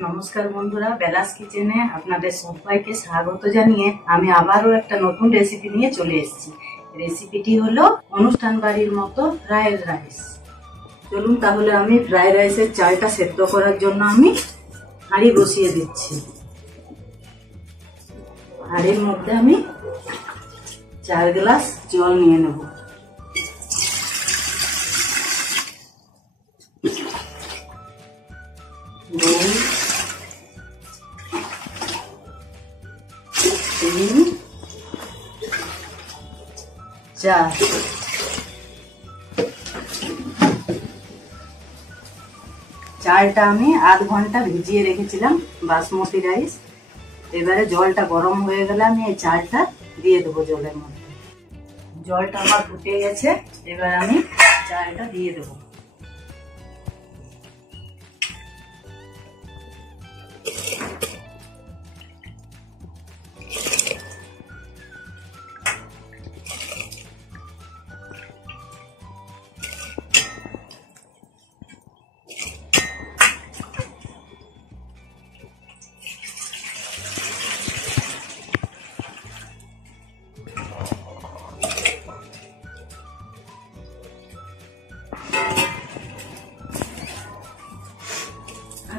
নমস্কার বন্ধুরা, বেলাস কিচেনে আপনাদের সবাইকে স্বাগত জানিয়ে আমি আবারও একটা নতুন রেসিপি নিয়ে চলে এসেছি। রেসিপিটি হলো অনুষ্ঠান বাড়ির মতো ফ্রাইড রাইস। চলুন তাহলে আমি ফ্রাইড রাইসের চালটা সেদ্ধ করার জন্য আমি হাঁড়ি বসিয়ে দিচ্ছি। হাঁড়ির মধ্যে আমি 4 গ্লাস জল নিয়ে নেব। চালটা আমি আধ ঘন্টা ভিজিয়ে রেখেছিলাম, বাসমতি রাইস। এবারে জলটা গরম হয়ে গেলে আমি এই চালটা দিয়ে দেবো জলের মধ্যে। জলটা আমার ফুটে গেছে, এবার আমি চালটা দিয়ে দেবো।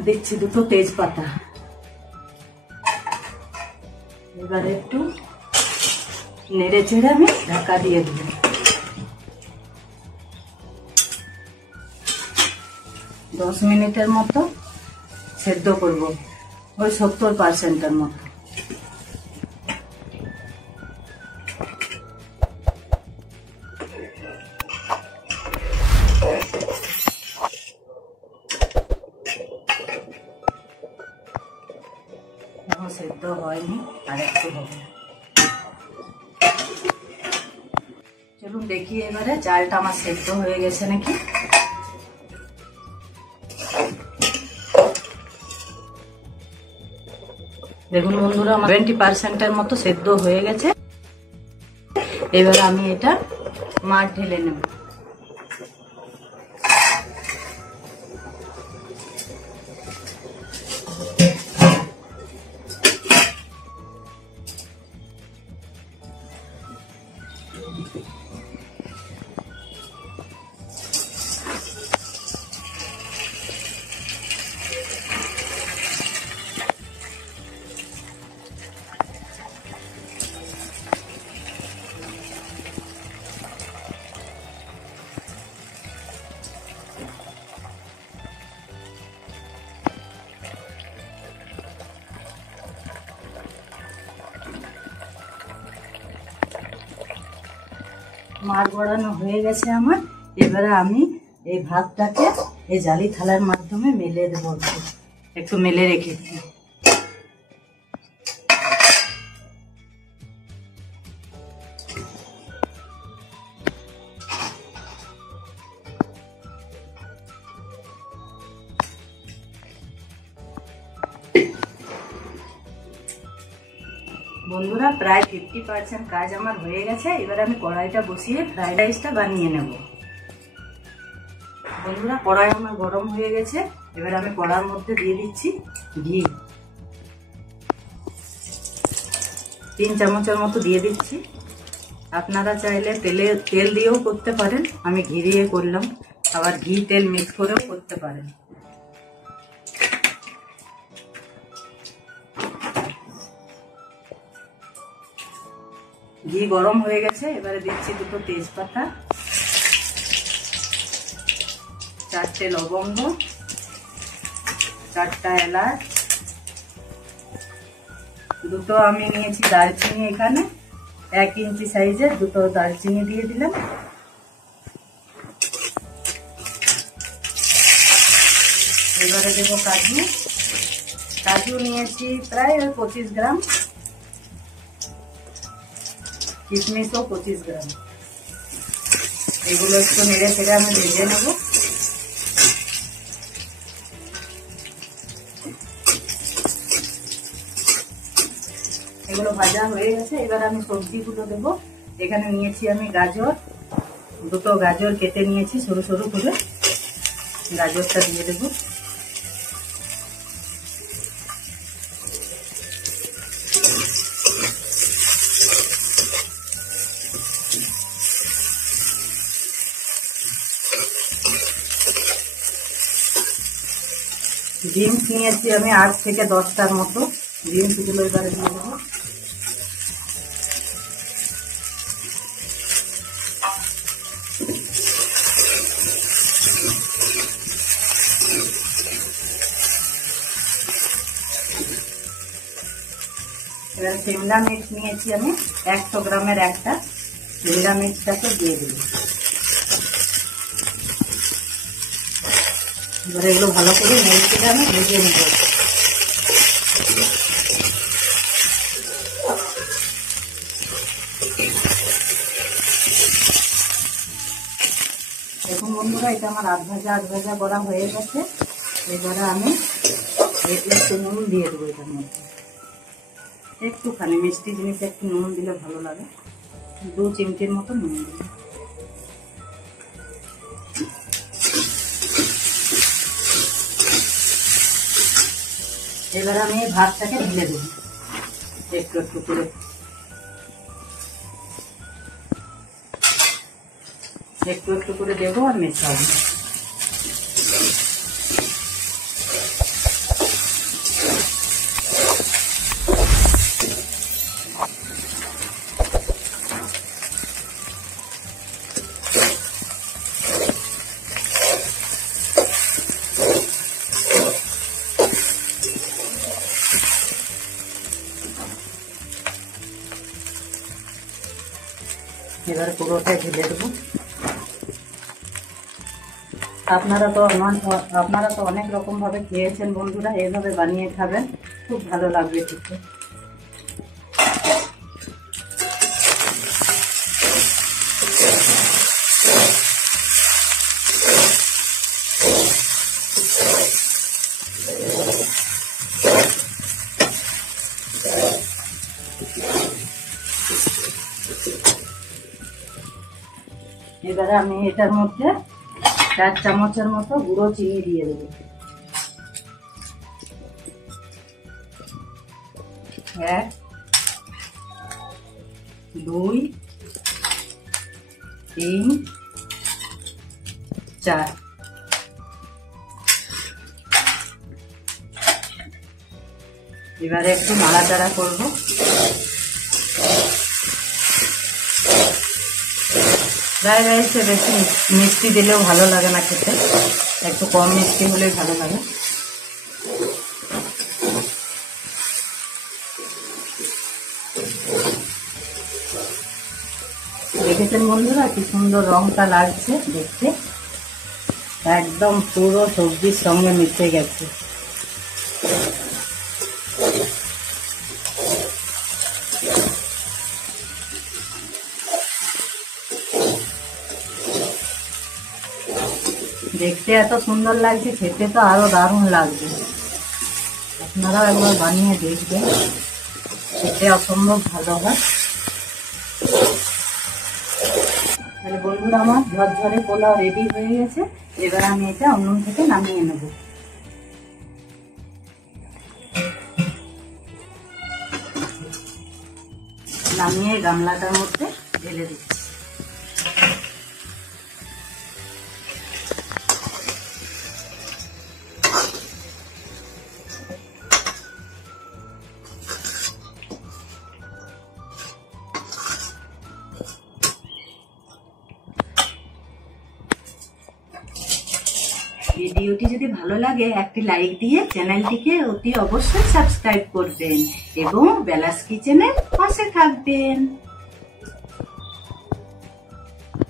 দিচ্ছি 2টো তেজপাতা। এবারে একটু নেড়ে চেড়ে আমি ঢাকা দিয়ে দেব। দশ মিনিটের মতো সেদ্ধ করব, ওই 70% মতো। সেদ্ধ হয়নি, আর একটু হবে। চলুন দেখি এবারে চালটা আমার সেদ্ধ হয়ে গেছে নাকি। দেখুন বন্ধুরা, আমার 20%-এর মতো সেদ্ধ হয়ে গেছে। এবার আমি এটা মাঠ ঢেলে নেব। মাছ গড়ানো হয়ে গেছে আমার। এবারে আমি এই ভাতটাকে এই জালি থালার মাধ্যমে মেলে দেবো, একটু মেলে রেখে দিই। বন্ধুরা, প্রায় 50% কাজ আমার হয়ে গেছে। এবার আমি কড়াইটা বসিয়ে ফ্রাইড রাইসটা বানিয়ে নেব। বন্ধুরা, কড়াই আমার গরম হয়ে গেছে। এবার আমি কড়ার মধ্যে দিয়ে দিচ্ছি ঘি। 3 চামচের মতো দিয়ে দিচ্ছি। আপনারা চাইলে তেল দিয়েও করতে পারেন, আমি ঘি দিয়ে করলাম। আবার ঘি তেল মিক্স করেও করতে পারেন। ঘি গরম হয়ে গেছে। এবারে দিচ্ছি 2টো তেজপাতা, 4টে লবঙ্গ, 4টা এলাচ, 2টো আমি নিয়েছি দারচিনি। এখানে 1 ইঞ্চি সাইজের 2টো দারচিনি দিয়ে দিলাম। এবারে দেব কাজু। কাজু নিয়েছি প্রায় 25 গ্রাম, কিশমিশও 25 গ্রাম। এগুলো একটু নেড়ে ফেড়ে আমি ভেজে নেব। এগুলো ভাজা হয়ে গেছে। এবার আমি সবজিগুলো দেবো। এখানে নিয়েছি আমি গাজর, 2টো গাজর কেটে নিয়েছি সরু সরু করে। গাজরটা দিয়ে দেবো। বিনস নিয়েছি আমি 8 থেকে 10টার মতো। বিনস গুলো এবারে দিয়ে দেবো। এবার সিমলা মির্চ নিয়েছি আমি 100 গ্রামের একটা। সিমলা মির্চটাকে দিয়ে দেবো। এবার এগুলো ভালো করে নেড়ে আমি ভেজে নেব। দেখুন বন্ধুরা, এটা আমার আধ ভাজা করা হয়ে গেছে। এবারে আমি একটু নুন দিয়ে দেবো এটার মধ্যে। একটুখানি মিষ্টি জিনিসে একটু নুন দিলে ভালো লাগে। 2 চিমটির মতো নুন দিই। এবার আমি এই ভাতটাকে ঢেলে দেবো একটু একটু করে। একটু একটু করে দেবো আর মেশাবো। এবার পুরোটাই ঢেলে দেবো। আপনারা তো অনেক রকম ভাবে খেয়েছেন বন্ধুরা, এইভাবে বানিয়ে খাবেন, খুব ভালো লাগবে খেতে। এবারে আমি এটার মধ্যে 4 চামচের মতো গুঁড়ো চিনি দিয়ে দেবো। 1 2 3 4। এবারে একটু নাড়াচাড়া করবো। ফ্রাইড রাইসে বেশি মিষ্টি দিলেও ভালো লাগে না খেতে, একটু কম মিষ্টি হলেই ভালো লাগে। দেখেছেন বন্ধুরা কি সুন্দর রংটা লাগছে দেখতে, একদম পুরো সবজির সঙ্গে মিশে গেছে। দেখতে এত সুন্দর লাগছে, খেতে তো আরো দারুণ লাগবে। আপনারাও একবার বানিয়ে দেখবেন, খেতে অসম্ভব ভালো হয়। তাহলে বন্ধুরা আমার ঝরঝরে পোলাও রেডি হয়ে গেছে। এবার আমি এটা উনুন থেকে নামিয়ে নেব। নামিয়ে গামলাটার মধ্যে ঢেলে দিচ্ছি। ভিডিওটি যদি ভালো লাগে একটি লাইক দিয়ে চ্যানেলটিকে অতি অবশ্যই সাবস্ক্রাইব করবেন এবং বেলাস কিচেনের পাশে থাকবেন।